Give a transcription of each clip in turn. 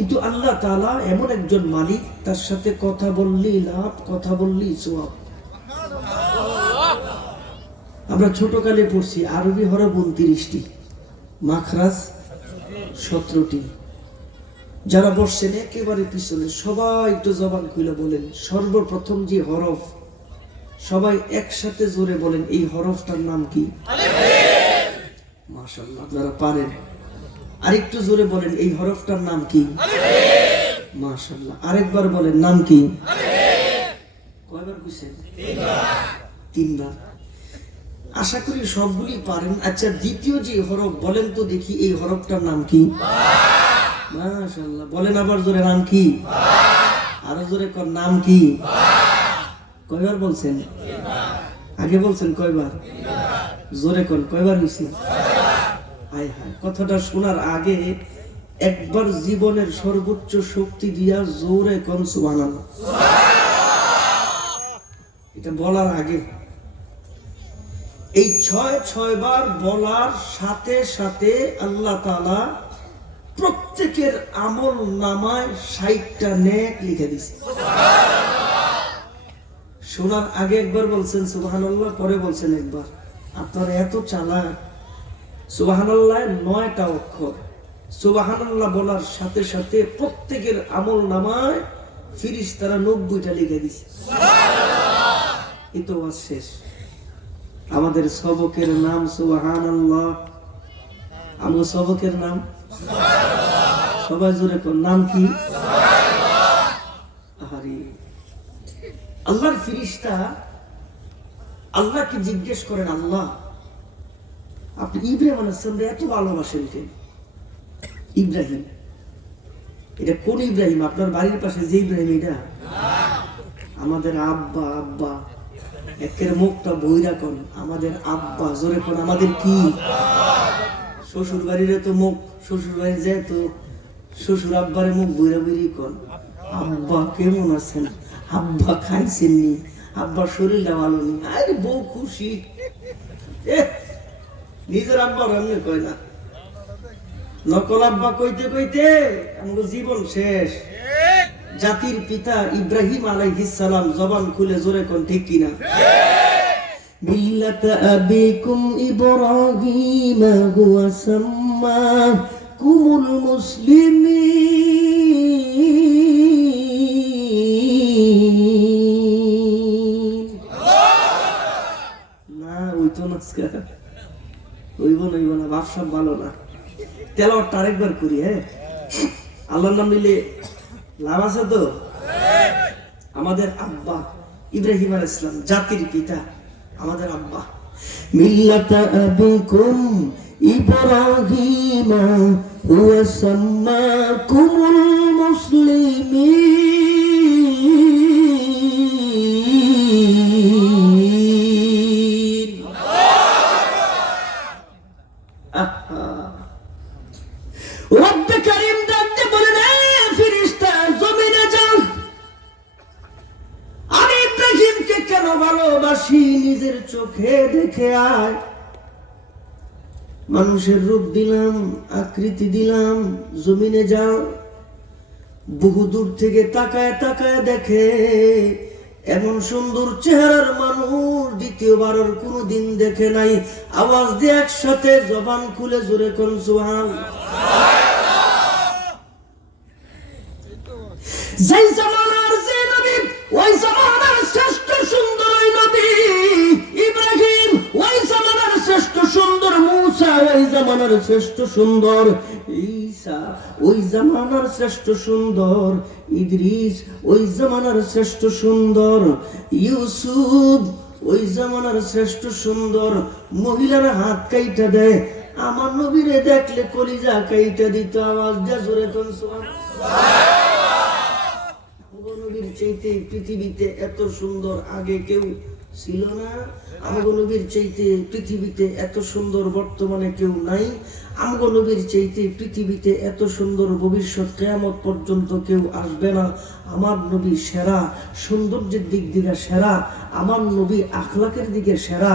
কিন্তু আল্লাহ তাআলা এমন একজন মালিক, তার সাথে কথা বললেই লাভ, কথা বললেই সওয়াব। আমরা ছোটকালে পড়ছি আরবি হরফ 29টি, মাখরাজ 17টি। যারা বসছেন একেবারে পিছনে সবাই একটু জবান খুলে বলেন সর্বপ্রথম যে হরফ, সবাই একসাথে জোরে বলেন এই হরফটার নাম কি? আলিফ। মাশাআল্লাহ, আপনারা পারেন। আরেকটু জোরে বলেন এই হরফটার নাম কি? আলিফ। মাশাআল্লাহ, আরেকবার বলেন নাম কি? আলিফ। কয়বার কইছেন? তিনবার। আশা করি সবগুলি পারেন। আচ্ছা, দ্বিতীয় যে হরফ বলেন তো দেখি এই হরফটার নাম কি? মাশাআল্লাহ, বলেন আবার জোরে, নাম কি? আরো জোরে কর, নাম কি? কয়বার বলছেন? আগে বলছেন কয়বার? জোরে কর, কয়বার হইছে? হায় হায়, কথাটা শোনার আগে একবার জীবনের সর্বোচ্চ শক্তি দিয়া জোরে কোন সুবহানাল্লাহ। এটা বলার আগে এই ৬ বার বলার সাথে সাথে আল্লাহ তাআলা প্রত্যেকের আমল নামায় ৬০টা নেক লিখে দিয়েছে। শোনার আগে একবার বলছেন সুবহানাল্লাহ, পরে বলছেন একবার। আপনারা এত চালাক, সুবহানাল্লাহ ৯টা অক্ষর, সুবহানাল্লাহ বলার সাথে সাথে প্রত্যেকের আমল নামায় ফেরেশতারা ৯০টা লিখে দিয়েছে। এই তো ওয়াজ শেষ। আমাদের সবকের নাম সুবহানাল্লাহ। আমার সবকের নাম সুবহানাল্লাহ। সবাই জোরে কোন, নাম কি? সুবহানাল্লাহ। আরে আল্লাহর ফেরেশতা আল্লাহকে জিজ্ঞেস করেন, আল্লাহ আপনি ইব্রাহিম আলাইহিস সালামকে এত ভালোবাসেন কেন? ইব্রাহিম, এটা কোন ইব্রাহিম? আপনার বাড়ির পাশে যে ইব্রাহিম এটা? আমাদের আব্বা। আব্বা একের মুখটা বইরা কোন, আমাদের আব্বা। জোরে কোন, আমাদের কি? শ্বশুর বাড়ির তো মুখ, শ্বশুর বাড়ি যায় তো শ্বশুর আব্বারে মুখ বইরা বইরি কোন, আব্বা কেমন আছেন? আব্বা খাইছেন নি? আব্বার শরীরটা ভালো নেই? আরে বউ খুশি। নিজের আব্বা রান্না কয় না, নকল আব্বা কইতে কইতে আমাদের জীবন শেষ। জাতির পিতা ইব্রাহিম আলাইহিস সালাম, জবান খুলে জোরে কোন, ঠিক কিনা? মিল্লাত আবিকুম ইব্রাহিম হুয়া সাম্মাকুমুল মুসলিমিন। না ওইতো না, হইব না, ভাবসাব ভালো না। তেলাওয়াতটা আরেকবার করি। হ্যাঁ, আল্লাহর নাম নিলে লাভ আছে তো। আমাদের আব্বা ইব্রাহিম আলাইহিস সালাম, জাতির পিতা, আমাদের আব্বা। মিল্লাতা আবিকুম ইব্রাহিম হুয়া সাম্মাকুমুল মুসলিমিন। রব্বে কারীম ডাকতে বলেন, ফেরেশতা জমিনে যাও, আমি ইব্রাহিমকে কেন ভালোবাসি নিজের চোখে দেখে আয়। মানুষের রূপ দিলাম, আকৃতি দিলাম, জমিনে যাও। বহু দূর থেকে তাকায় তাকায় দেখে এমন সুন্দর চেহারার মানুষ দ্বিতীয়বারের কোনদিন দেখে নাই। আওয়াজ দিয়ে একসাথে জবান খুলে জোরে কোন সুবহানাল্লাহ। যেই জামানার যে নবী, ওই জামানার শ্রেষ্ঠ সুন্দর নবী ইব্রাহিম, ওই জামানার শ্রেষ্ঠ সুন্দর মূসা, ওই জামানার শ্রেষ্ঠ সুন্দর ঈসা, ওই জামানার শ্রেষ্ঠ সুন্দর ইদ্রিস, ওই জামানার শ্রেষ্ঠ সুন্দর ইউসুফ, ওই জামানার শ্রেষ্ঠ সুন্দর। মহিলারা হাত কাইটা দেয়, আমার নবীরে দেখলে কলিজা কাইটা দিত। আওয়াজ দিয়ে জোরে কোন সুবহানাল্লাহ। নবীর চাইতে পৃথিবীতে এত সুন্দর আগে কেউ ছিল না। আমাদের নবীর চাইতে পৃথিবীতে এত সুন্দর বর্তমানে কেউ নাই। আমগো নবীর চাইতে পৃথিবীতে এত সুন্দর ভবিষ্যৎ কিয়ামত পর্যন্ত কেউ আসবে না। আমার নবী সেরা, সৌন্দর্যের দিক দিয়ে সেরা, আমার নবী আখলাকের দিকে সেরা,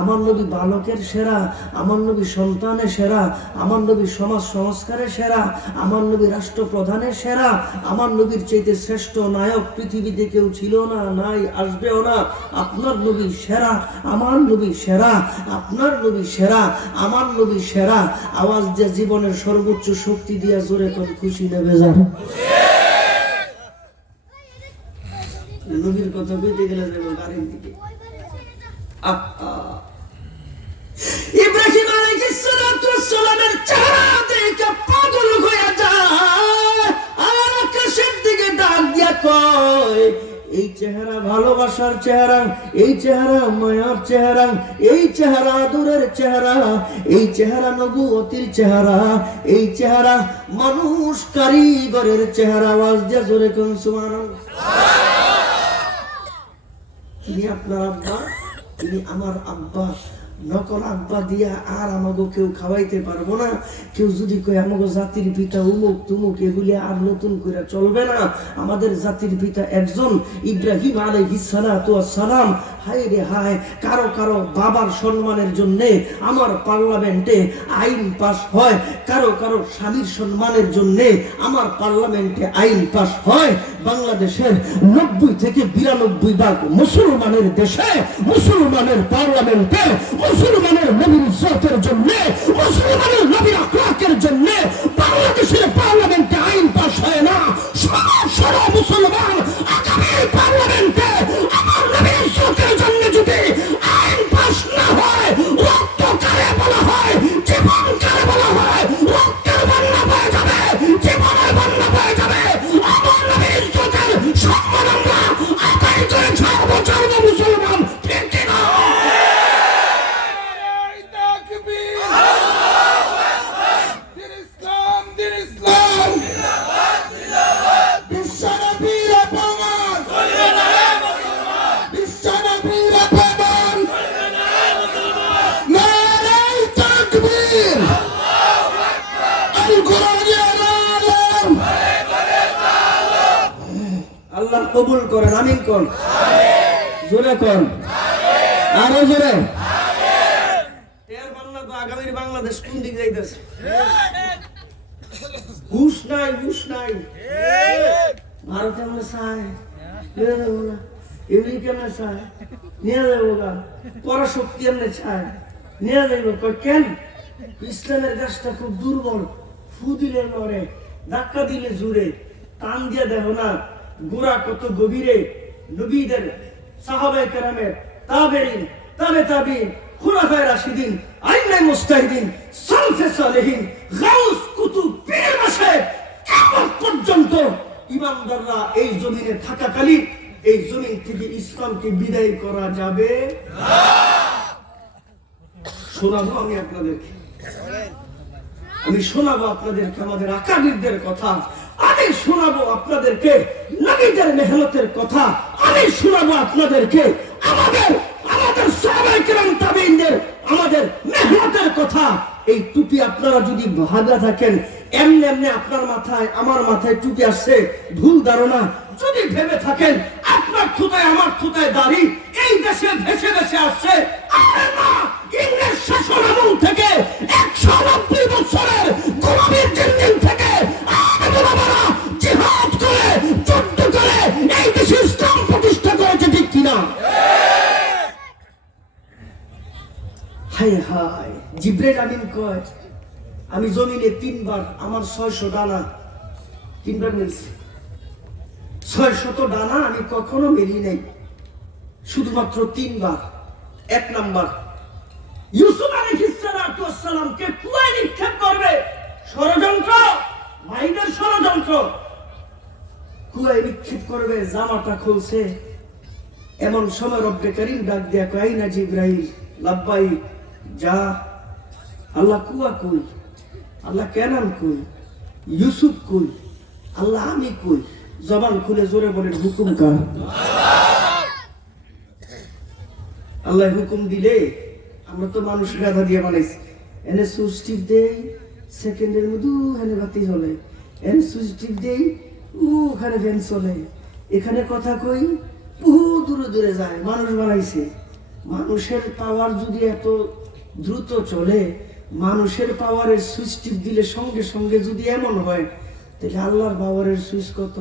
আমার নবী বালকের সেরা, আমার নবী সন্তানের সেরা, আমার নবী সমাজ সংস্কারের সেরা, আমার নবী রাষ্ট্রপ্রধানের সেরা। আমার নবীর চাইতে শ্রেষ্ঠ নায়ক পৃথিবীতে কেউ ছিল না, নাই, আসবেও না। আপনার নবী সেরা, আমার নবী সেরা, আপনার নবী সেরা, আমার নবী সেরা। আওয়াজ দিয়ে জীবনের সর্বোচ্চ শক্তি দিয়া জোরে কোন খুশি নেবে যান। নবীর কথা বলতে গেলে যাবো গাড়ির দিকে। ইব্রাহিম আলাইহিস সালাতু ওয়াস সালামের চেহারা দেখে পাগল হয়ে যায়, আর আকাশের দিকে ডাক দিয়া কয়, এই চেহারা ভালোবাসার চেহারা, এই চেহারা মায়ার চেহারা, এই চেহারা আদরের চেহারা, এই চেহারা নবুয়তির চেহারা, এই চেহারা মানুষ কারিগরের চেহারা। আওয়াজ দিয়ে জোরে কোন সুবহানাল্লাহ। তিনি আপনার আব্বা, তিনি আমার আব্বা। নকল আব্বা দিয়া আর আমাকে কেউ খাওয়াইতে পারবো না। কেউ যদি কয় আমাকে জাতির পিতা উমুক তুমুক, এগুলি আর নতুন করে চলবে না। আমাদের জাতির পিতা একজন, ইব্রাহিম আলাইহিস সালাতু ওয়াস সালাম। হায় রে হায়, কারো কারো বাবার সম্মানের জন্য আমার পার্লামেন্টে আইন পাস হয়, কারো কারো স্বামীর সম্মানের জন্য আমার পার্লামেন্টে আইন পাস হয়। বাংলাদেশের 90 থেকে 92 মুসলমানের দেশে, মুসলমানের পার্লামেন্টে, মুসলমানের নবীর ইজ্জতের জন্য, মুসলমানের নবীর আখলাকের জন্য বাংলাদেশের পার্লামেন্টে আইন পাস হয় না। সারা মুসলমান আগামী পার্লামেন্টে আমার নবীর ইজ্জতের জন্য যদি আইন পাস না হয়, রক্ত কারে বলা হয়, জীবন কারে বলা হয়, রক্তের বন্যা বয়ে যাবে, জীবনের বন্যা বয়ে যাবে। আমার নবীর ইজ্জতের সম্মান আমরা আদায় করে ছাড়বো মুসলমান, ঠিক কিনা? আল্লাহ কবুল করেন, আমিন কোন, জোরে কোন, আরো জোরে। এর বাংলা তো আগামীর বাংলাদেশ কোন দিকে যাইতেছে? হুশ নাই, হুশ নাই। ভারত কেমন চায় নিয়ে যাবো না, এমনি কেমন চায় নিয়ে যাবো গা, পরাশক্তি এমনি চায় নিয়ে যাবো। কেন? ইসলামের গাছটা খুব দুর্বল, ফু দিলে নড়ে, ধাক্কা দিলে জুড়ে, টান দিয়ে দেখো না গোড়া কত গভীরে। নবীদের, সাহাবায়ে কেরামের, তাবেঈন, তাবে তাবেঈন, খুলাফায়ে রাশিদিন, আইম্মায়ে মুজতাহিদিন, সালফে সালেহিন, গাউস, কুতুব, পীর মাশায়েখ, কিয়ামত পর্যন্ত ইমানদাররা এই জমিনে থাকাকালীন এই জমিন থেকে ইসলামকে বিদায় করা যাবে না। শোনাবো আমি আপনাদেরকে, আমি শোনাবো আপনাদেরকে আমাদের আকাবিরদের কথা, আমি শোনাবো আপনাদেরকে নবীদের মেহনতের কথা, আমি শোনাবো আপনাদেরকে আমাদের সাহাবায়ে কেরাম, তাবেঈনদের আমাদের মেহনতের কথা। এই টুপি আপনারা যদি ভাগা থাকেন, এমনি এমনি আপনার মাথায় আমার মাথায় টুপি আসছে, ভুল ধারণা। যদি ভেবে থাকেন আপনার থুতায় আমার থুতায় দাড়ি এই দেশে ভেসে ভেসে আসছে, আরে না, ইংরেজ শাসন আমল থেকে 190 বছরের গোলামীর জিন্দিন থেকে আমরা জিহাদ করে, যুদ্ধ করে এই দেশে ইসলাম প্রতিষ্ঠা করেছে, ঠিক কিনা? হায় হায়, জিবরাইল আমিন কয় আমি জমিনে 3 বার আমার 600 ডানা 3 বার মিলছে। 600 ডানা আমি কখনো মেলি নাই, শুধুমাত্র 3 বার। 1 নাম্বার, ইউসুফ আলাইহিস সালাতু ওয়াস সালামকে কুয়ায় নিক্ষেপ করবে, ষড়যন্ত্র, ভাইদের ষড়যন্ত্র। কুয়ায় নিক্ষেপ করবে, জামাটা খুলছে, এমন সময় রব্বে করিম ডাক দেয়া কয় আইনা জিবরাইল, লাব্বাইক, যা। আল্লাহ কুয়া কই? আল্লাহ কেনান কই? ইউসুফ কই? আল্লাহ আমি কই? জবান খুলে জোরে বলেন হুকুম কার? আল্লাহ হুকুম দিলে, আমরা তো মানুষ গাধা দিয়ে বানাইছি, এনে সুইচ টিপ দেই, সেকেন্ডের মধ্যে ওখানে বাতি জ্বলে, এনে সুইচ টিপ দেই, ওখানে ফ্যান চলে, এখানে কথা কই, বহু দূরে দূরে যায়। মানুষ বানাইছে। মানুষের পাওয়ার যদি এত দ্রুত চলে, মানুষের পাওয়ারের সুইচ টিপ দিলে সঙ্গে সঙ্গে যদি এমন হয়, তাহলে আল্লাহর পাওয়ারের সুইচ কত?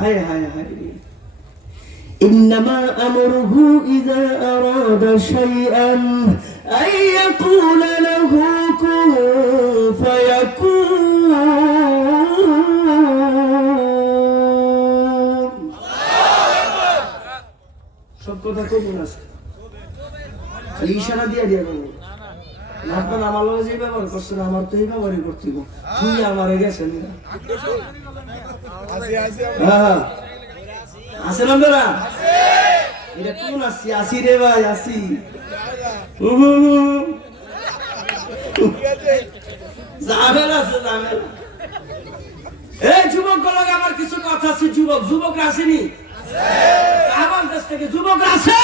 হায় হায় হায়। إنما أمره إذا أراد شيئا أن يقول له كن فيكون। সব কথা কবুল আছে, খালি ইশারা দিয়ে দিয়ে বলবো। আপনার আমার লগে যে ব্যবহার করছেন, আমার তো এই ব্যবহারই করতে হবে। তুই আমারে গেছেন না, হ্যাঁ আছেন আপনারা? এটা কোন আসি? আসি রে ভাই, আসি। ঝামেলা আছে, ঝামেলা। এই যুবক গুলোকে আমার কিছু কথা আছে। যুবক যুবকরা আসেনি আমার কাছ থেকে? যুবকরা আছে?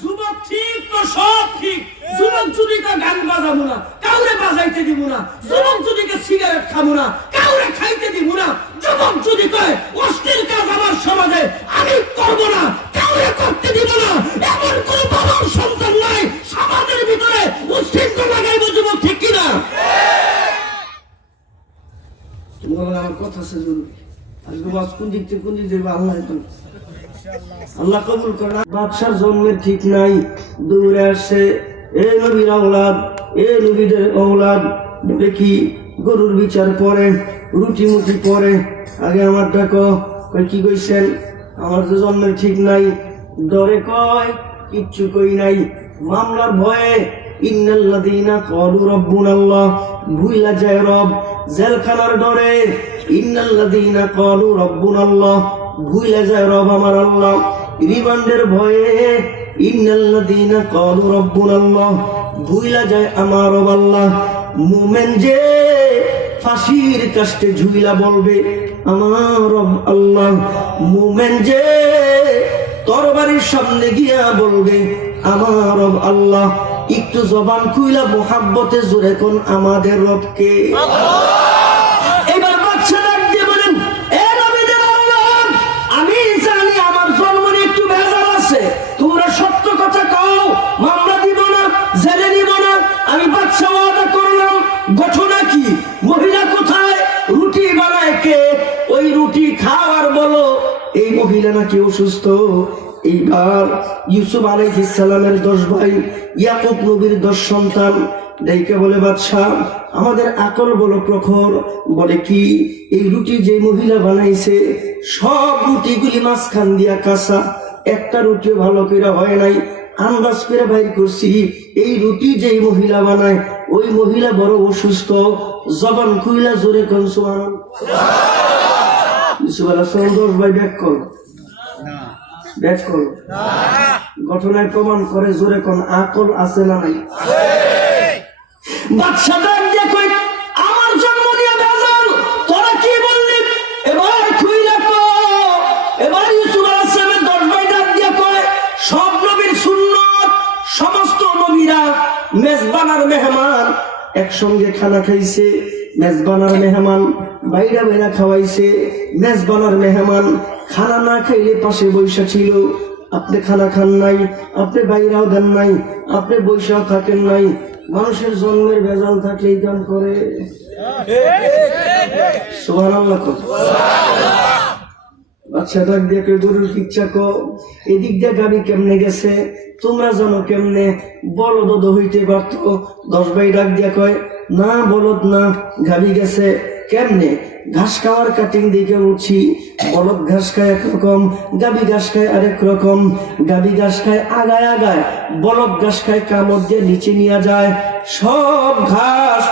যুবক ঠিক তো সব ঠিক। যুবক যদি গান বাজাবো না, কাউরে বাজাইতে দিব না। যুবক যদি সিগারেট খাবো না, কাউরে খাইতে দিব না। যুবক যদি কয় অশ্লীল কাজ আমার সমাজে আমি করবো না, কাউরে করতে দিব না, এমন কোন বাবার সন্তান নাই সমাজের ভিতরে উচ্ছৃঙ্খল লাগাইবো। যুবক ঠিক কিনা? আমার কথা আছে জরুরি। আজকে বাস কোন দিক থেকে কোন দিক যাবে আল্লাহ আল্লাহ কবুল করে। বাদশার জন্মের ঠিক নাই, দূরে আসে এ নবীর ঔলাদ, এ নবীদের ঔলাদ বলে কি গরুর বিচার পরে, রুটি মুটি পরে। আগে আমার ডাকো, কি কইছেন? আমার তো জন্মের ঠিক নাই। ডরে কয় কিচ্ছু কই নাই, মামলার ভয়ে। ইন্নাল্লাযীনা ক্বালু রাব্বুনাল্লাহ, ভুইলা যায় রব। জেলখানার ডরে ইন্নাল্লাযীনা ক্বালু রাব্বুনাল্লাহ, ভুইলা যায় রব আমার আল্লাহ। রিমান্ডের ভয়ে ইন্নাল্লাযীনা ক্বালু রাব্বুনাল্লাহ, ভুইলা যায় আমার রব আল্লাহ। মুমিন যে ফাঁসির কাষ্টে ঝুইলা বলবে আমার রব আল্লাহ। মুমিন যে তরবারির সামনে গিয়া বলবে আমার রব আল্লাহ। একটু জবান খুইলা মোহাব্বতে জোরে কোন আমাদের রবকে। এবার বাদশা ডাক দিয়ে বলেন, এ নবীদের আওলাদ, আমি জানি আমার জন্ম নিয়ে একটু ভেজাল আছে। তোমরা সত্য কথা কও, মামলা দিব না, জেলে নিব না। আমি বাদশা ওয়াদা করলাম। ঘটনা কি? মহিলা কোথায়? রুটি বানায় কে? ওই রুটি খাওয়ার বলো। এই মহিলা নাকি অসুস্থ। এইবার ইউসুফ আলাইহিস সালামের 10 ভাই, ইয়াকুব নবীর 10 সন্তান ডাইকে বলে, বাদশাহ আমাদের আকল বলো প্রখর। বলে কি? এই রুটি যে মহিলা বানাইছে সব রুটিগুলি মাঝখান দিয়া কাঁচা, একটা রুটিও ভালো করে হয় নাই। আন্দাজ করে বাইর করছি এই রুটি যে মহিলা বানায় ওই মহিলা বড় অসুস্থ। জবান খুইলা জোরে কোন সুবহানাল্লাহ। ইউসুফ আলাইহিস সালাম 10 ভাই ব্যাক কর, ব্যাক কর। ঘটনায় প্রমাণ করে জোরে কোন আকল আছে না নাই? বাদশা ডাক দিয়ে কই, আমার জন্ম নিয়ে ভেজাল, তোরা কি বললি? এবার খুইলা কো। এবার ইউসুফ আলাইহিস সালামের 10 ভাই ডাক দিয়ে কয়, সব নবীর সুন্নাত, সমস্ত নবীরা মেজবানার মেহমান একসঙ্গে খানা খাইছে। মেজবানার মেহমান বাইরা বাইরা খাওয়াইছে। মেজবানার মেহমান খানা না খাইলে পাশে বৈশা ছিল। আপনি খানা খান নাই, আপনি বাইরাও দেন নাই, আপনি বৈশাও থাকেন নাই। মানুষের জন্মের ভেজাল থাকলেই কাম করে। সুবহানাল্লাহ। বাচ্চা ডাক দিয়ে গরুর ইচ্ছা কো, এদিক দিয়ে গাবি কেমনে গেছে তোমরা জানো কেমনে? বলদ হইতে পারত। 10 ভাই ডাক দিয়া কয়, না বলদ না, গাবি গেছে। কেমনে? ঘাস খাওয়ার কাটিং দিকে উঠছি। বলদ ঘাস খায় একরকম, গাবি ঘাস খায় আরেক রকম। গাবি ঘাস খায় আগায় আগায়, বলদ ঘাস খায় কামড় দিয়ে নিচে নিয়ে যায়। সব ঘাস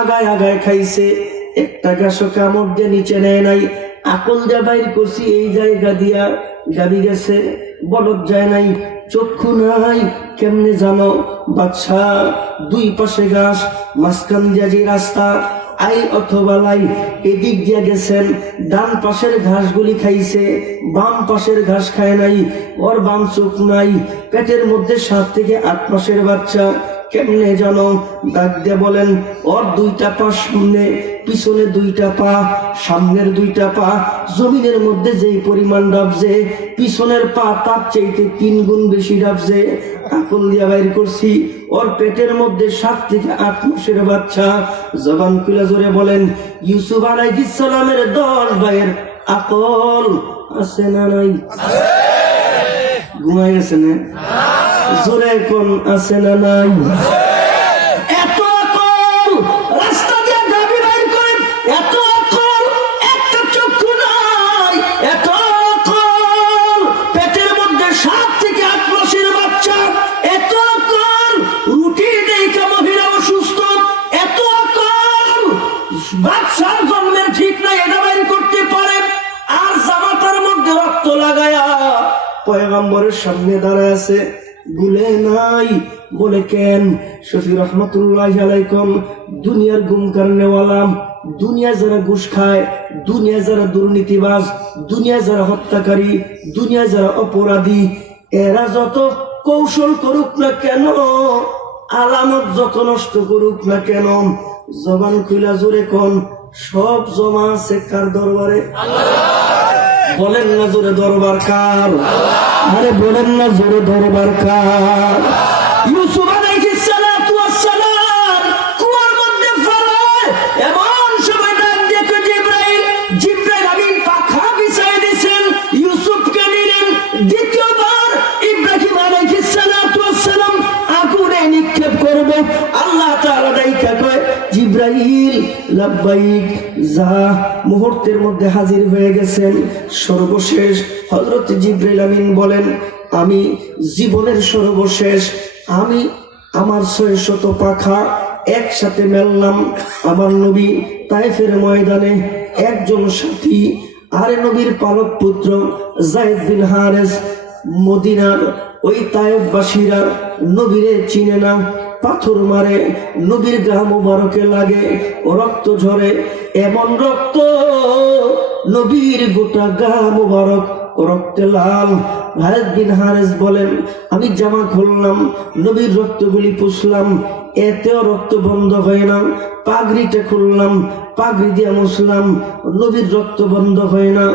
আগায় আগায় খাইছে, একটা ঘাসও কামড় দিয়ে নিচে নেয় নাই। আকল দিয়া বাইর করছি এই জায়গা দিয়া গাবি গেছে, বলদ যায় নাই। চক্ষু নাই, কেমনে জানো? বাদশা 2 পাশে ঘাস, মাঝখান দিয়া যে রাস্তা, আই অথবা লাই, এদিক দিয়ে গেছেন, ডান পাশের ঘাসগুলি খাইছে, বাম পাশের ঘাস খায় নাই, ওর বাম চোখ নাই, পেটের মধ্যে 7 থেকে 8 মাসের বাচ্চা। কেমনে জানো? ডাক দিয়ে বলেন, ওর 2টা পা সামনে, পিছনে 2টা পা, সামনের 2টা পা জমিনের মধ্যে যেই পরিমাণ ডাবছে, পিছনের পা তার চাইতে 3 গুণ বেশি ডাবছে। আকল দিয়া বাইর করছি, ওর পেটের মধ্যে 7 থেকে 8 মাসের বাচ্চা। জবান খুলে জোরে বলেন, ইউসুফ আলাইহিস সালামের 10 ভাইয়ের আকল আছে না নাই? ঘুমাই গেছে না? জোরে কোন আছে না নাই? এত আকল, রাস্তা দিয়ে গাড়ি বাইর করেন, এত আকল, একটা চক্ষু নাই, এত আকল, পেটের মধ্যে 7 থেকে 8 মাসের বাচ্চা, এত আকল, রুটি দেখে মহিলা অসুস্থ, এত আকল, বাচ্চার জন্মের ঠিক নাই, এটা বাইর করতে পারে। আর জামাতার মধ্যে রক্ত লাগায়া পয়গম্বরের সামনে দাঁড়ায় আছে, ভুলে নাই। বলে কেন? শফি রহমতুল্লাহ আলাইকুম, দুনিয়ার গুম কারণেওয়ালা, দুনিয়া যারা ঘুষ খায়, দুনিয়া যারা দুর্নীতিবাজ, দুনিয়া যারা হত্যাকারী, দুনিয়া যারা অপরাধী, এরা যত কৌশল করুক না কেন, আলামত যত নষ্ট করুক না কেন, জবান খুলা জোরে কোন, সব জমা আছে কার দরবারে? বলেন না জোরে, দরবার কার? আরে বলেন না জোরে, দরবার কার? ইউসুফ আলাইহিস সালাতু ওয়াস সালাম কুয়ার মধ্যে ফেলায়, এমন সময় ডাক দিয়ে জিবরাইল, জিবরাইল আমিন পাখা বিছায় দিয়েছেন, ইউসুফকে নিলেন। দ্বিতীয়বার ইব্রাহিম আলাইহিস সালাতু ওয়াস সালাম আগুনে নিক্ষেপ করবে, আল্লাহ তাআলা ডাইকা কয়, জিবরাইল লাব্বাইক যা। মুহূর্তের মধ্যে হাজির হয়ে গেছেন। সর্বশেষ হযরত জিবরাইল আমিন বলেন, আমি জীবনের সর্বশেষ, আমি আমার 600 পাখা একসাথে মেললাম। আমার নবী তায়েফের ময়দানে একজন সাথী, আরে নবীর পালক পুত্র যায়েদ বিন হারেস, মদিনার ওই তায়েফবাসীরা নবীরে চিনে না, পাথর মারে, নবীর গা মুবারকে লাগে, রক্ত ঝরে, এমন রক্ত নবীর গোটা গা মুবারক রক্তে লাল। যায়েদ বিন হারেস বলেন, আমি জামা খুললাম, নবীর রক্তগুলি পুছলাম, এতেও রক্ত বন্ধ হয় না। পাগড়িটা খুললাম, পাগড়ি দিয়ে মুছলাম, নবীর রক্ত বন্ধ হয় না।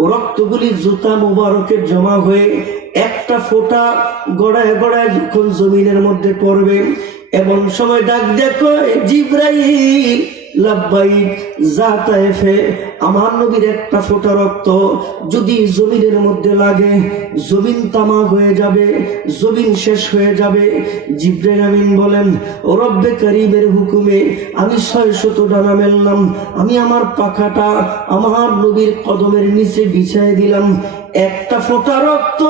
ও রক্তগুলি জুতা মুবারকে জমা হয়ে একটা ফোঁটা গড়ায় গড়ায় যখন জমিনের মধ্যে পড়বে, এমন সময় ডাক দেখো, জিবরাইল লাব্বাইক যা তায়েফে, আমার নবীর একটা ফোঁটা রক্ত যদি জমিনের মধ্যে লাগে, জমিন তামা হয়ে যাবে, জমিন শেষ হয়ে যাবে। জিবরাইল আমিন বলেন, ও রব্বে কারীমের হুকুমে আমি 600 ডানা মেললাম, আমি আমার পাখাটা আমার নবীর কদমের নিচে বিছায় দিলাম, একটা ফোঁটা রক্ত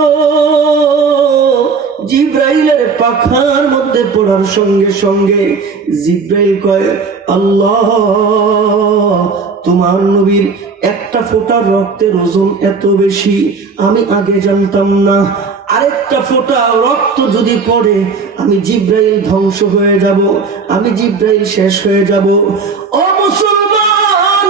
জিবরাইলের পাখার মধ্যে পড়ার সঙ্গে সঙ্গে জিবরাইল কয়, আল্লাহ, তোমার নবীর একটা ফোঁটা রক্তের ওজন এত বেশি, আমি আগে জানতাম না। আরেকটা ফোঁটা রক্ত যদি পড়ে, আমি জিবরাইল ধ্বংস হয়ে যাব, আমি জিবরাইল শেষ হয়ে যাব। ও মুসলমান,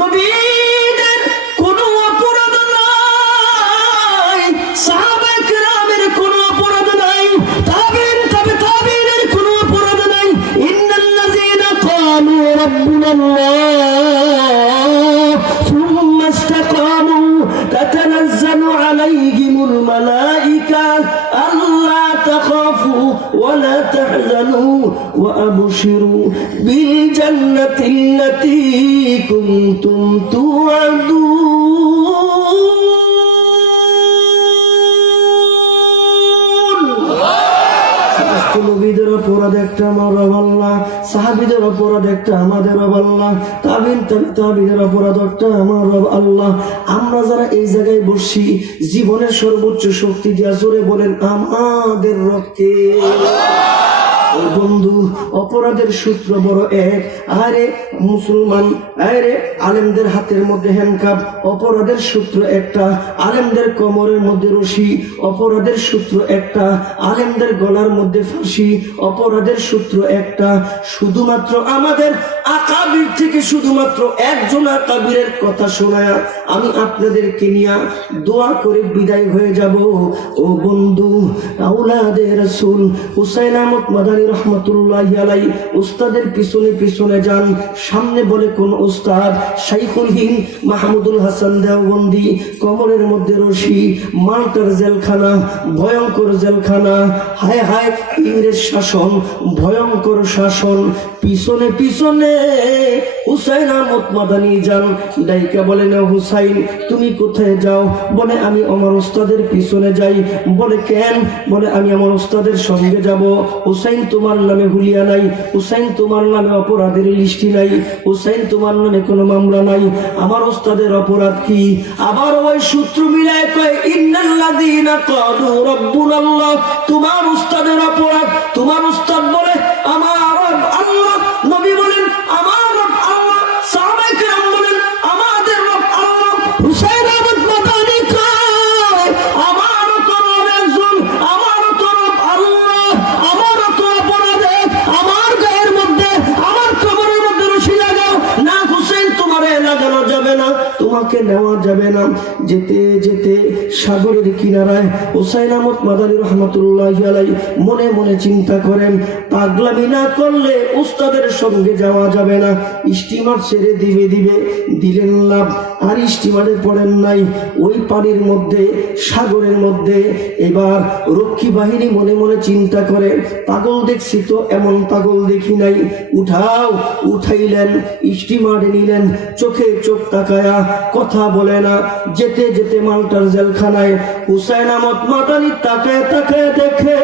নবীদের কোনো অপরাধ নাই, সাহাবায়ে কেরামের কোনো অপরাধ নাই, তাবিঈন তাবে তাবিঈনের কোনো অপরাধ নাই। ইন্নাল্লাযীনা ক্বালু রাব্বুনাল্লাহ সুম্মা ইসতাকামু তাতানাজ্জালু আলাইহিমুল মালাইকা আল্লা তাখাফু ওয়া লা তাহজানু ওয়া আবশিরু বিল জান্নাতিল্লাতী কুনতুম তুআদুন। নবীদের অপরাধ একটা, আমার আল্লাহ, সাহাবীদের অপরাধ একটা, আমাদের আল্লাহ, তাবিঈনের অপরাধ একটা, আমার আল্লাহ। আমরা যারা এই জায়গায় বসছি, জীবনের সর্বোচ্চ শক্তি দিয়া জোরে বলেন, আমাদের রবকে। ও বন্ধু, অপরাধের সূত্র বড় এক। আরে মুসলমান, আরে আলেমদের হাতের মধ্যে হ্যান্ডকাপ, অপরাধের সূত্র একটা। আলেমদের কোমরের মধ্যে রশি, অপরাধের সূত্র একটা। আলেমদের গলার মধ্যে ফাঁসি, অপরাধের সূত্র একটা। শুধুমাত্র আমাদের আকাবির থেকে শুধুমাত্র একজন আকাবিরের কথা শোনায়া আমি আপনাদেরকে নিয়ে দোয়া করে বিদায় হয়ে যাব। ও বন্ধু, আওলাদে রাসূল হুসাইন আহমদ মাদানী রহমাতুল্লাহি আলাইহি উস্তাদের পিছনে পিছনে যান। সামনে বলে কোন উস্তাদ? শাইখুল হিন্দ মাহমুদুল হাসান দেওবন্দি। কোমরের মধ্যে রশি, মাল্টার জেলখানা, ভয়ঙ্কর জেলখানা। হায় হায়, ইংরেজ শাসন, ভয়ঙ্কর শাসন। পিছনে পিছনে হুসাইন আহমদ মাদানী যান। ডাইকা বলেন, হুসাইন তুমি কোথায় যাও? বলে আমি আমার উস্তাদের পিছনে যাই। বলে কেন? বলে আমি আমার উস্তাদের সঙ্গে যাব। হুসাইন তোমার নামে হুলিয়া নাই, হুসাইন তোমার নামে অপরাধের লিস্টি নাই, হুসাইন তোমার নামে কোনো মামলা নাই। আমার উস্তাদের অপরাধ কি? আবার ওই সূত্র মিলায় কয়, ইন্নাল্লাযীনা ক্বালু রাব্বুনাল্লাহ। তোমার উস্তাদের অপরাধ। তোমার উস্তাদ বলে আমার রব আল্লাহ, নবী বলেন আমার রব আল্লাহ, সাহাবায়ে কেরাম বলেন আমাদের রব আল্লাহ। হুসাইন আহমদ মাদানী কয় আমারও তো রব একজন, আমারও তো রব আল্লাহ, আমারও তো অপরাধে আমার গায়ের মধ্যে, আমার কোমরের মধ্যে রশি লাগাও না। হুসাইন তোমারে লাগানো যাবে না, তোমাকে নেওয়া যাবে না। যেতে যেতে সাগরের কিনারায় হুসাইন আহমদ মাদানী রহমাতুল্লাহি আলাইহি মনে মনে চিন্তা করেন, পাগলামি না করলে উস্তাদের সঙ্গে যাওয়া যাবে না। স্টিমার ছেড়ে দিলেন লাভ। আর স্টিমারে পড়েন নাই, ওই পানির মধ্যে, সাগরের মধ্যে। এবার রক্ষী বাহিনী মনে মনে চিন্তা করে, পাগল দেখছি তো, এমন পাগল দেখি নাই, উঠাও। উঠাইলেন, স্টিমারে নিলেন। চোখে চোখ তাকায়া কথা বলে না। যেতে যেতে মাল্টার জেলখানায় হুসাইন আহমদ মাদানী তাকায় তাকায় দেখে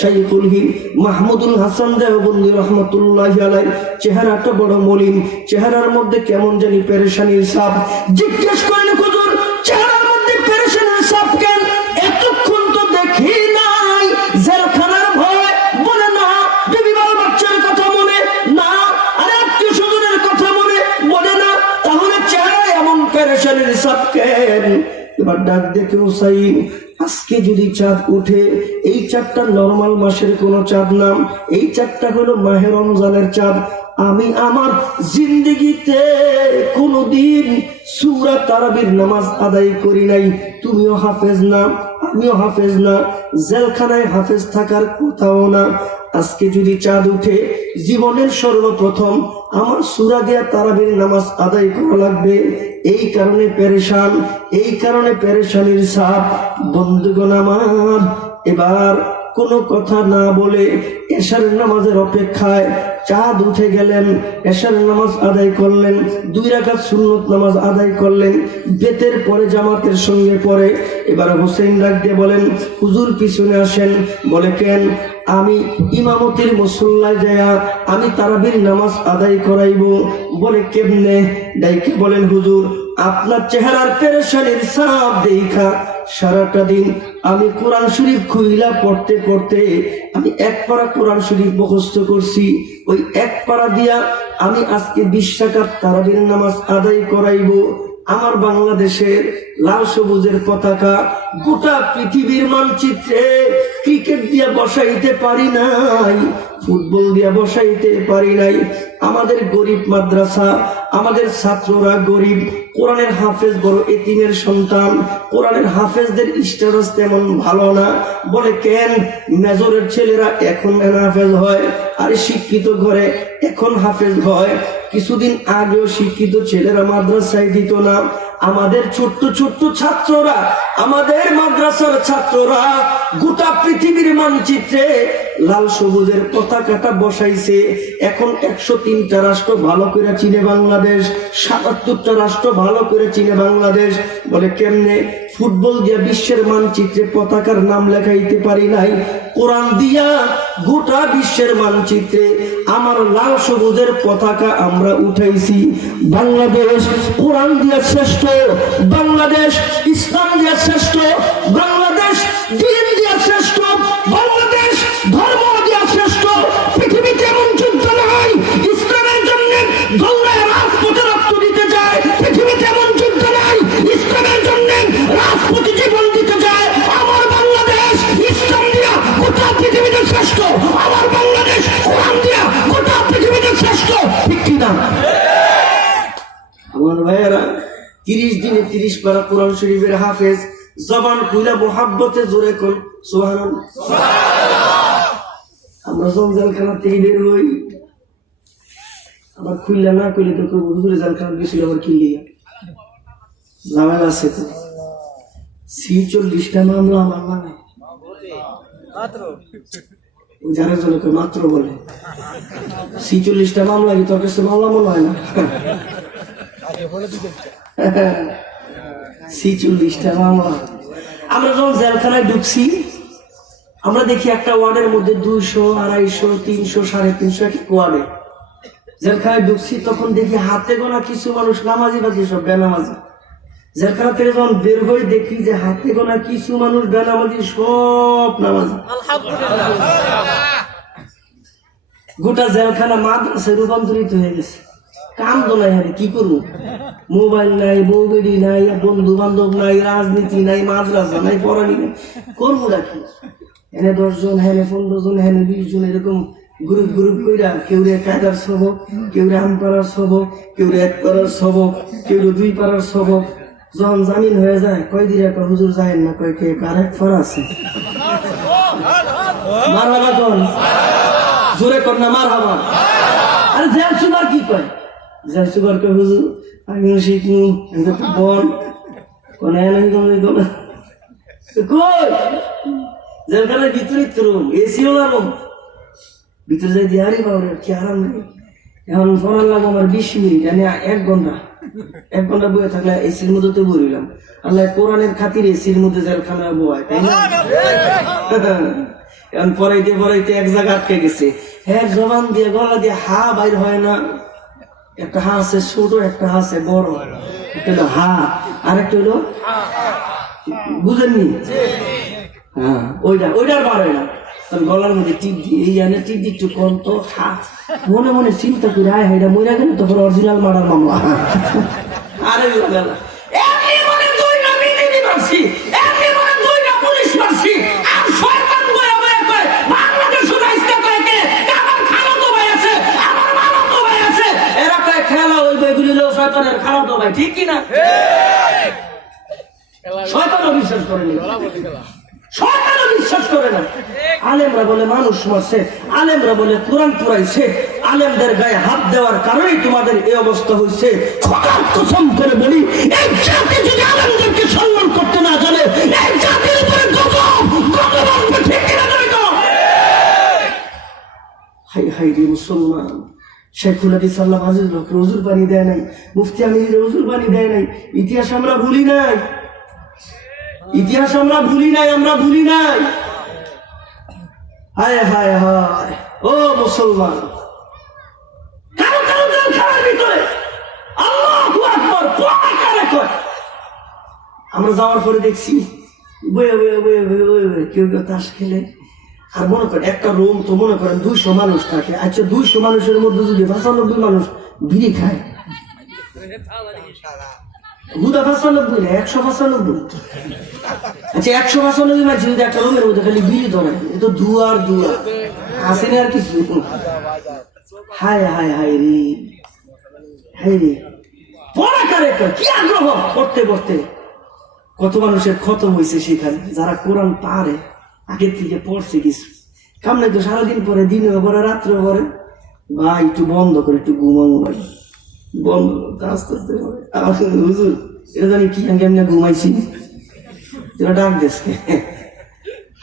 শাইখুল হিন্দ মাহমুদুল হাসান দেওবন্দি রহমাতুল্লাহি আলাইহি চেহারাটা বড় মলিন, চেহারার মধ্যে কেমন জানি পেরেশানির ছাপ। জিজ্ঞেস করেন, হুজুর চেহারার মধ্যে পেরেশানির ছাপ কেন? এতক্ষণ তো দেখি নাই। জেলখানার ভয়? বলে না। বিবি বাল বাচ্চার কথা মনে না। আরে আত্মীয় স্বজনের কথা মনে? বলে না। তাহলে চেহারায় এমন পেরেশানির ছাপ কেন? এবার ডাক দেখে, হুসাইন আজকে যদি চাঁদ উঠে, এই চাঁদটা নরমাল মাসের কোন চাঁদ না, এই চাঁদটা হলো মাহে রমজানের চাঁদ। আমি আমার জিন্দেগিতে কোনদিন সূরা তারাবির নামাজ আদায় করি নাই। তুমিও হাফেজ না, আমিও হাফেজ না, জেলখানায় হাফেজ থাকার কোথাও না। আজকে যদি চাঁদ উঠে, জীবনের সর্বপ্রথম আমার সূরা দিয়া তারাবির নামাজ আদায় করা লাগবে। এই কারণে পেরেশান, এই কারণে পেরেশানির ছাপ। বন্ধুগণ আমার, এবার কোনো কথা না বলে এশার নামাজের অপেক্ষায় চাঁদ উঠে গেলেন। এশার নামাজ আদায় করলেন, 2 রাকাত সুন্নত নামাজ আদায় করলেন, বেতের পরে জামাতের সঙ্গে পরে। এবার হোসেন ডাক দিয়ে বলেন, হুজুর পিছনে আসেন। বলে কেন? আমি ইমামতির মুসল্লায় যায়া আমি তারাবির নামাজ আদায় করাইব। বলে কেমনে? ডাইকে বলেন, হুজুর আপনার চেহারার পেরেশানির ছাপ দেখা সারাটা দিন আমি কোরআন শরীফ খুইলা পড়তে পড়তে আমি 1 পারা কোরআন শরীফ মুখস্থ করছি। ওই 1 পারা দিয়া আমি আজকে 20 রাকাত তারাবির নামাজ আদায় করাইব। আমার বাংলাদেশের লাল সবুজের পতাকা গোটা পৃথিবীর মানচিত্রে ক্রিকেট দিয়া বসাইতে পারি নাই, ফুটবল দিয়া বসাইতে পারি নাই। আমাদের গরিব মাদ্রাসা, আমাদের ছাত্ররা গরিব, কোরআনের হাফেজ বড় এতিমের সন্তান। কোরআনের হাফেজদের স্ট্যাটাস তেমন ভালো না। বলে কেন? মেজরের ছেলেরা এখন হাফেজ হয়, আর শিক্ষিত ঘরে এখন হাফেজ হয়। কিছুদিন আগেও শিক্ষিত ছেলেরা মাদ্রাসায় দিত না। আমাদের ছোট্ট ছোট্ট ছাত্ররা, আমাদের মাদ্রাসার ছাত্ররা গোটা পৃথিবীর মানচিত্রে লাল সবুজের পতাকাটা বসাইছে। এখন 103টা রাষ্ট্র ভালো করে চিনে বাংলাদেশ, 77টা রাষ্ট্র ভালো করে চিনে বাংলাদেশ। বলে কেমনে? ফুটবল দিয়া বিশ্বের মানচিত্রে পতাকার নাম লেখাইতে পারি নাই, কোরআন দিয়া গোটা বিশ্বের মানচিত্রে আমার লাল সবুজের পতাকা আমরা উঠাইছি। বাংলাদেশ কোরআন দিয়া শ্রেষ্ঠ, বাংলাদেশ ইসলাম দিয়া শ্রেষ্ঠ, বাংলাদেশ দিন দিয়া শ্রেষ্ঠ, বাংলাদেশ ধর্ম দিয়া শ্রেষ্ঠ, না? আমার ভাইয়েরা 30 দিনে 30 পারা কোরআন শরীফের হাফেজ, জবান খুইলা মোহাব্বতে জোরে কোন সুবহানাল্লাহ। আমরা জেলখানা থেকে বের হই, আবার খুললা না কইলে তো হুজুরে জেলখানা গেছিল আবার কিনলি ঝামেলা আছে তো। 46টা মামলা আমার নামে, যারা জনকে মাত্র বলে 46টা মামলা কি তোর কাছে মামলা মনে হয় না? 46টা মামলা। আমরা যখন জেলখানায় ঢুকছি, আমরা দেখি একটা ওয়ার্ডের মধ্যে 200, 250, 300, 350 এক ওয়ার্ডে জেলখানায় ঢুকছি। তখন দেখি হাতে গোনা কিছু মানুষ নামাজি বাজি, সব বেনামাজি। জেলখানা থেকে যখন বের হয়ে দেখি যে হাতে গোনা কিছু মানুষ বেনামাজি, সব নামাজি। গোটা জেলখানা মাদ্রাসায় রূপান্তরিত হয়ে গেছে। কাম তো নাই, হারে কি করবো? মোবাইল নাই, বউবেড়ি নাই, বন্ধু বান্ধব নাই, রাজনীতি নাই, মাদ্রাসা নাই, পড়ানি নাই, করবো নাকি? এনে 10 জন, হেনে 15 জন, হেনে 20 জন, এরকম গ্রুপ গ্রুপ কইরা কেউ কায়দার সবক, কেউ আম পাড়ার সবক, কেউ 1 পাড়ার সবক, কেউ 2 পাড়ার সবক। যখন জামিন হয়ে যায়, কয় দিন একটা হুজুর যায় না, কয় কে কার 1 পাড়া আছে? মারহাবা কোন জোরে কর না, মারহাবা। আরে জেল সুপার কি কয়? জেল সুপার কয় হুজুর আমিও শিখনি, বল কোন কই জেলখানার ভিতরে রুম, এসিও না রুম, ভিতরে যাই দিয়ে আরে বাবা কি আরাম নেই। এখন ফোনার লাগবো আমার 20 মিনিট, আমি 1 ঘন্টা 1 ঘন্টা বয়ে থাকলে এসির মধ্যে তো বইলাম। আল্লাহ কোরআনের খাতির এসির মধ্যে জেলখানায় বয়, তাই না? এখন পড়াইতে পড়াইতে এক জায়গা আটকে গেছে। হ্যাঁ, জবান দিয়ে গলা দিয়ে হা বাইর হয় না। একটা হা আছে ছোট, একটা হা আছে বড়। একটা হলো হা, আর একটা হলো বুঝেননি? হ্যাঁ, ওইটার বার হয় না। গলার মধ্যে টিপ দিয়ে এই জানে টিপ দিয়ে একটু কম তো হা, মনে মনে চিন্তা করে আয় এটা মইরা গেল, তখন অরিজিনাল মার্ডার মামলা। আরে খারাপ তো ভাই, ঠিক কিনা? শয়তানও বিশ্বাস করেনি, শয়তানও বিশ্বাস করে না। আলেমরা বলে মানুষ মারছে, আলেমরা বলে কোরআন পুরাইছে, আলেমদের গায়ে হাত দেওয়ার কারণেই তোমাদের এই অবস্থা হয়েছে। খোদার কসম করে বলি, এই জাতি যদি আলেমদেরকে সম্মান করতে না জানে, এই জাতির উপরে গজব আসবে, ঠিক কিনা? হাই হাই রে মুসলমান, শেখুল হাদিস আল্লাহ আজিজুল হক রজুর পানি দেয় নাই, মুফতি আমির রজুর পানি দেয় নাই। ইতিহাস আমরা ভুলি নাই, ইতিহাস আমরা ভুলি নাই, আমরা ভুলি নাই। হায় হায় হায় ও মুসলমান, কারো কারো জেলখানার ভিতরে আল্লাহু আকবার পড়া কয়। আমরা যাওয়ার পরে দেখছি বয়ে বয়ে বয়ে বয়ে বয়ে কেউ কেউ তাস খেলে। আর মনে করেন একটা রুম তো মনে করেন 200 মানুষ থাকে। আচ্ছা 200 মানুষের মধ্যে যদি 95 মানুষ বিড়ি খায়, হুদা 95 না 195। আচ্ছা 195 মানুষ যদি একটা রুমের মধ্যে খালি বিড়ি ধরে, এ তো দুয়ার দুয়ার আসে না আর কিছু। হায় হায় হায় রে, হায় রে, পড়া কারে কি আগ্রহ, পড়তে পড়তে কত মানুষের খতম হয়েছে সেখানে। যারা কোরআন পারে আগের থেকে পড়ছে কিছু কাম নাই তো, সারাদিন পরে, দিনে পরে, রাত্রে পরে, ভাই একটু বন্ধ করে একটু ঘুমাবো, ভাই বন্ধ করতে আস্তে আস্তে। হুজুর এটা জানি কি আমি এমনি ঘুমাইছি, ডাক দেশকে।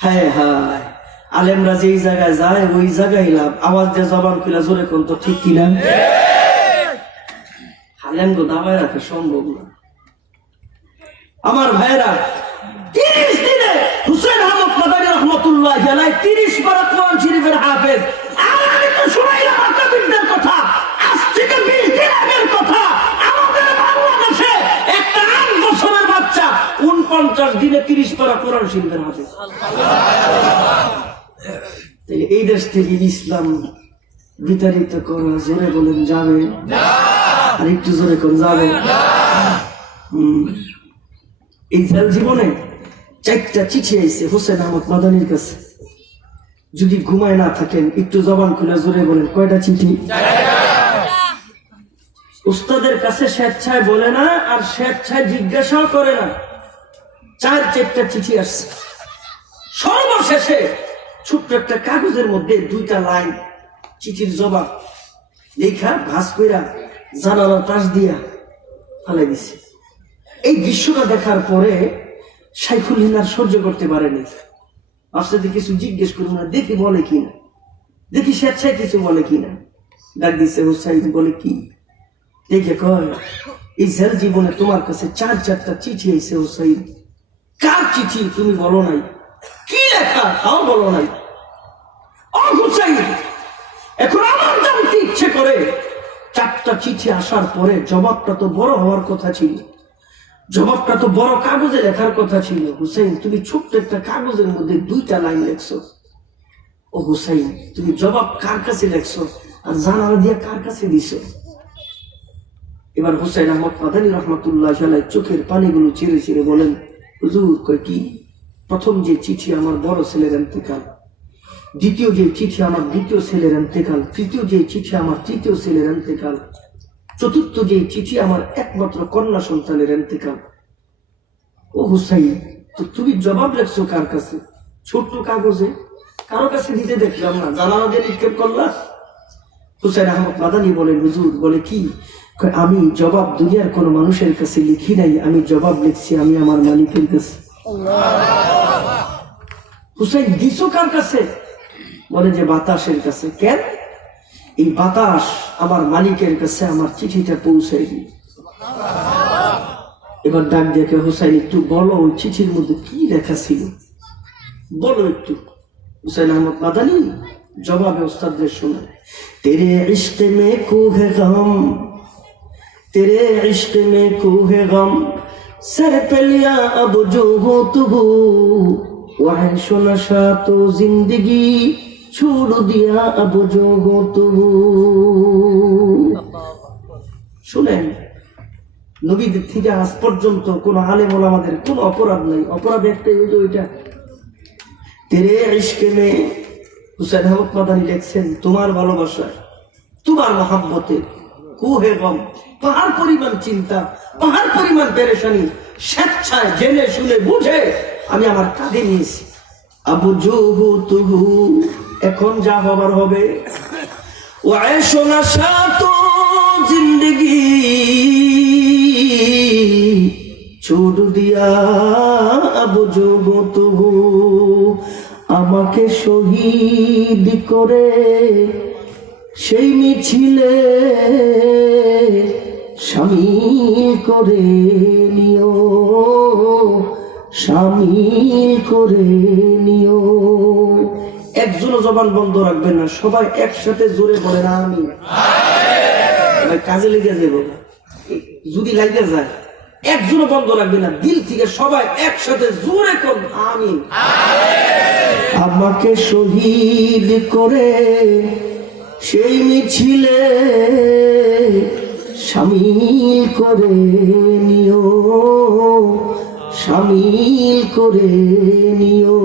হায় হায়, আলেমরা যেই জায়গায় যায় ওই জায়গায় লাভ। আওয়াজ দিয়ে জবান খুলে জোরে কোন তো, ঠিক কিনা? আলেম তো দাবায় রাখা সম্ভব না। আমার ভাইরা 30 দিনে হুসেন আহমদ মাদানী রহমাতুল্লাহ আলাইহি 30 পারা কোরআন শরীফের হাফেজ। আর আমি তো শুনাইলাম আপনাদের কথা, আজ থেকে 20 দিন আগের কথা। আমাদের বাংলাদেশে একটা 8 বছরের বাচ্চা 49 দিনে 30 পারা কোরআন শরীফের হাফেজ। তাহলে এই দেশ থেকে ইসলাম বিতাড়িত করা জোরে বলেন যাবে না? আর একটু জোরে কোন যাবে না? এই জেল জীবনে 4টা চিঠি আইছে হুসেন আহমদ মাদানীর কাছে। যদি ঘুমায় না থাকেন একটু জবান খুলে জোরে বলেন কয়টা চিঠি? উস্তাদের কাছে স্বেচ্ছায় বলে না, আর স্বেচ্ছায় জিজ্ঞাসাও করে না। 4-4টা চিঠি আসছে। সর্বশেষে ছোট্ট একটা কাগজের মধ্যে 2টা লাইন চিঠির জবাব লেখা ভাঁজ কইরা জানালার পাশ দিয়া ফালাই দিছে। এই দৃশ্যটা দেখার পরে শাইখুল হিন্দ আর সহ্য করতে পারেনি। আপনাদের কিছু জিজ্ঞেস করুন না, দেখি বলে কিনা, দেখি স্বেচ্ছায় কিছু বলে কিনা। ডাক দিছে হুসাইন, বলে কি? দেখে কয়, এই জেল জীবনে তোমার কাছে 4-4টা চিঠি আইছে হুসাইন। কার চিঠি তুমি বলো নাই, কি লেখা তাও বলো নাই। ও হুসাইন, এখন আমার জানতে ইচ্ছে করে 4টা চিঠি আসার পরে জবাবটা তো বড় হওয়ার কথা ছিল, জবাবটা তো বড় কাগজে লেখার কথা ছিল। হুসাইন, তুমি ছোট্ট একটা কাগজের মধ্যে 2টা লাইন লেখছো। ও হুসাইন, তুমি জবাব কার কাছে লেখছো আর জানালা দিয়ে কার কাছে দিছো? এবার হুসাইন আহমদ মাদানী রহমাতুল্লাহ আলাইহি চোখের পানিগুলো ছেড়ে ছেড়ে বলেন, হুজুর কয় কি? প্রথম যে চিঠি আমার বড় ছেলের ইন্তেকাল, দ্বিতীয় যে চিঠি আমার দ্বিতীয় ছেলের ইন্তেকাল, তৃতীয় যে চিঠি আমার তৃতীয় ছেলের ইন্তেকাল, চতুর্থ যে চিঠি আমার একমাত্র কন্যা সন্তানের ইন্তেকাল। ও হুসাইন, তো তুমি জবাব লেখছো কার কাছে? ছোট্ট কাগজে, কারো কাছে দিতে দেখলাম না, জানালা দিয়ে নিক্ষেপ করলা। হুসাইন আহমদ মাদানী বলেন, হুজুর বলে কি? আমি জবাব দুনিয়ার কোন মানুষের কাছে লিখি নাই, আমি জবাব লিখছি আমি আমার মালিকের কাছে। হুসাইন, দিছো কার কাছে? বলে যে বাতাসের কাছে। কেন? এই বাতাস আমার মালিকের কাছে আমার চিঠিটা পৌঁছাই দিই। এবার ডাক দেখে, হুসাইন একটু বলো ওই চিঠির মধ্যে কি লেখা ছিল, বলো একটু। হুসাইন আহমদ মাদানী জবাবে উস্তাদদের শোনায়, তেরে ইশক মে কুহে গম, तेरे इश्क में कूहे गम सर पे लिया अब जो हो तू वहशो नशा तो जिंदगी छोड़ दिया अब जो हो तू। শুনেন, নবীদের থেকে আজ পর্যন্ত কোন আলেম ওলামাদের কোন অপরাধ নাই, অপরাধ একটাই হলো এটা, তেরে ইশক মে। হুসাইন আহমদ মাদানী লিখছেন, তোমার ভালোবাসায়, তোমার মহাব্বতে কুহে গম, পাহাড় পরিমাণ চিন্তা, পাহাড় পরিমাণ পেরেশানি স্বেচ্ছায় জেনে শুনে বুঝে আমি আমার কাঁধে নিয়েছি। আবু জুহু তুহু, এখন যা হবার হবে। ও আয়েশো নাশা তো জিন্দগি ছোড় দিয়া আবু জুহু তুহু, আমাকে শহীদ করে সেই মিছিলে শামিল করে নিও, শামিল করে নিও। একজনও জবান বন্ধ রাখবেন না, সবাই একসাথে জোরে বলেন আমিন। কাজে লেগে যাবে, যদি লাগে যায় একজনও বন্ধ রাখবে না, দিল থেকে সবাই একসাথে জোরে করুন আমিন। আমাকে শহীদ করে সেই মিছিলে শামিল করে নিও, শামিল করে নিও।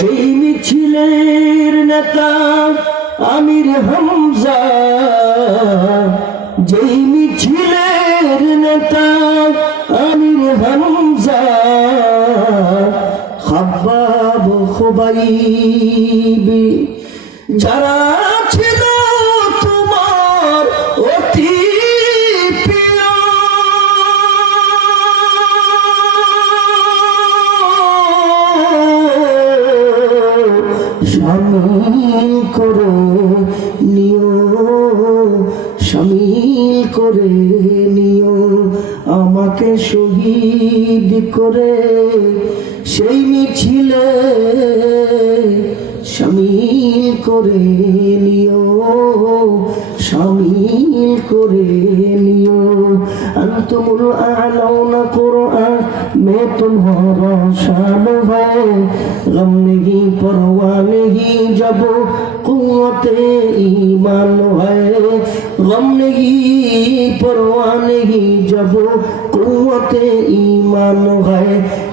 যেই মিছিলের নেতা আমির হামজা, যেই মিছিলের নেতা আমির হামজা, খাব্বাব খুবাইব, যারা ছিল তোমার অতি প্রিয়, শামিল করে নিও, শামিল করে নিও। আমাকে শহীদ করে সেই মিছিলে শামিল করে নিও, শামিল করে নিও। अंतुमुल आलौना कुरआन में तुम्हारा शान है, गम नहीं परवाह नहीं जब कुव्वते ईमान है, गम नहीं परवाह नहीं जब कुव्वते ईमान है।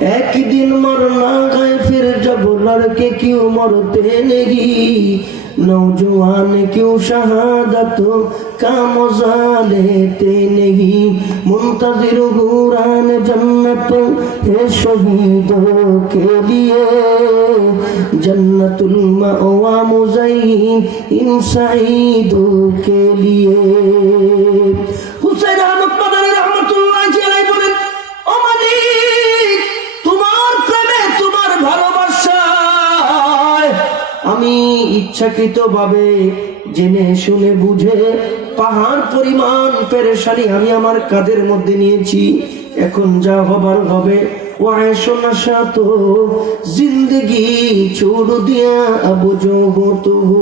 एक दिन मरना है फिर जब लड़के क्यों मरते नहीं, नौजवान क्यों शहादत का मजा लेते नहीं, मुंतजिर हुरान जन्नत है शहीदों के लिए, जन्नतुल मअवा मुज़य्यिन इन सईदों के लिए। हुसैन अहमद মাদানী রাহমাতুল্লাহি আলাইহি বলেন, ও মালিক, তোমার প্রেমে তোমার ভালোবাসায় আমি ইচ্ছাকৃতভাবে জেনে শুনে বুঝে পাহাড় পরিমাণ পেরেশানি আমি আমার কাঁধের মধ্যে নিয়েছি। এখন যা হবার হবে, ও আয়েশো নশা তো জিন্দগি छोड़ दिया अब जो हो तो हो,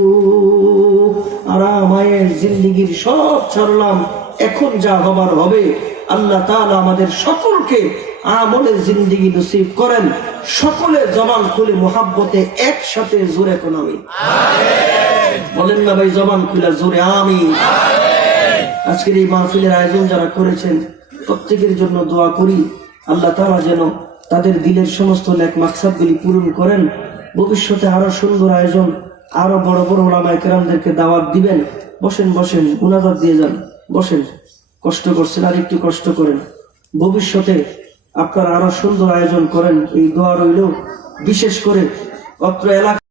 আরামায়ের জিন্দেগীর সব ছাড়লাম, এখন যা হবার হবে। আল্লাহ তাআলা আমাদের সকলকে আমলের জিন্দেগি নসিব করেন। সকলে জবান খুলে মুহাব্বতে একসাথে জোরে কোন আমিন বলেন না ভাই, জবান খুলে জোরে আমিন। আজকের এই মাহফিলের আয়োজন যারা করেছেন প্রত্যেকের জন্য দোয়া করি, আল্লাহ তাআলা যেন তাদের দিলের সমস্ত নেক মাকসাদগুলি পূরণ করেন। ভবিষ্যতে আরো সুন্দর আয়োজন, আরো বড় বড় উলামায়ে কেরামদেরকে দাওয়াত দিবেন। বসেন বসেন, মুনাজাত দিয়ে যান, বসেন। কষ্ট করছেন, আর একটু কষ্ট করেন। ভবিষ্যতে আপনারা আরো সুন্দর আয়োজন করেন, এই দোয়া রইল। বিশেষ করে অত্র এলাকা